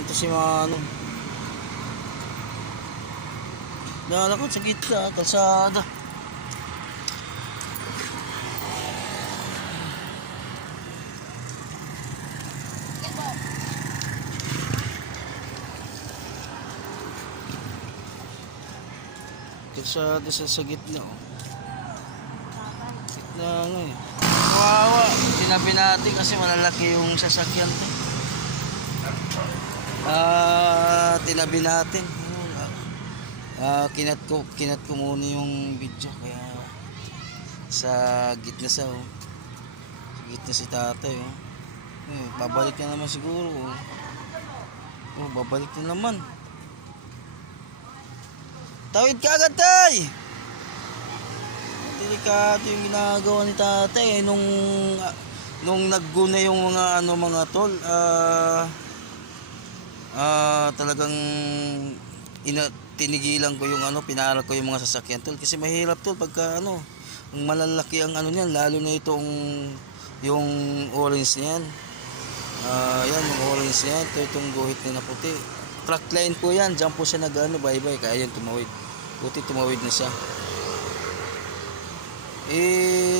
ito si Manong. Lalakad sa gitna, kalsada. Kalsada sa gitna, oh. Gitna nga eh. Kawawa, tinabi natin kasi malalaki yung sasakyan to. Tinabi natin. Kinat ko muna yung video kaya sa gitna sa gitna si tatay, oh. Babalik na naman siguro, oh. Babalik na naman. Tawid ka agad, tay. Delikado yung ginagawa ni tatay, nung nagguna yung mga tol, talagang tinigilan ko yung pinaral ko yung mga sasakyan, tol, kasi mahirap, tol, pagka ang malalaki ang niyan, lalo na yung orange niyan. Yan yung orange niyan, itong guhit na puti. Track line po yan, dyan po siya bye-bye, kaya yan tumawid. Buti tumawid na siya.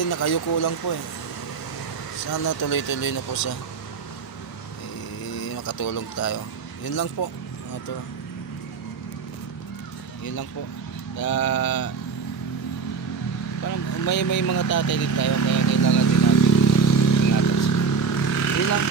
Nakayuko lang po eh. Sana tuloy-tuloy na po siya. Makatulong tayo. Yun lang po. Yun lang po. Kaya parang may mga tatay din tayo, kaya kailangan din natin ingatan siya. Yun lang.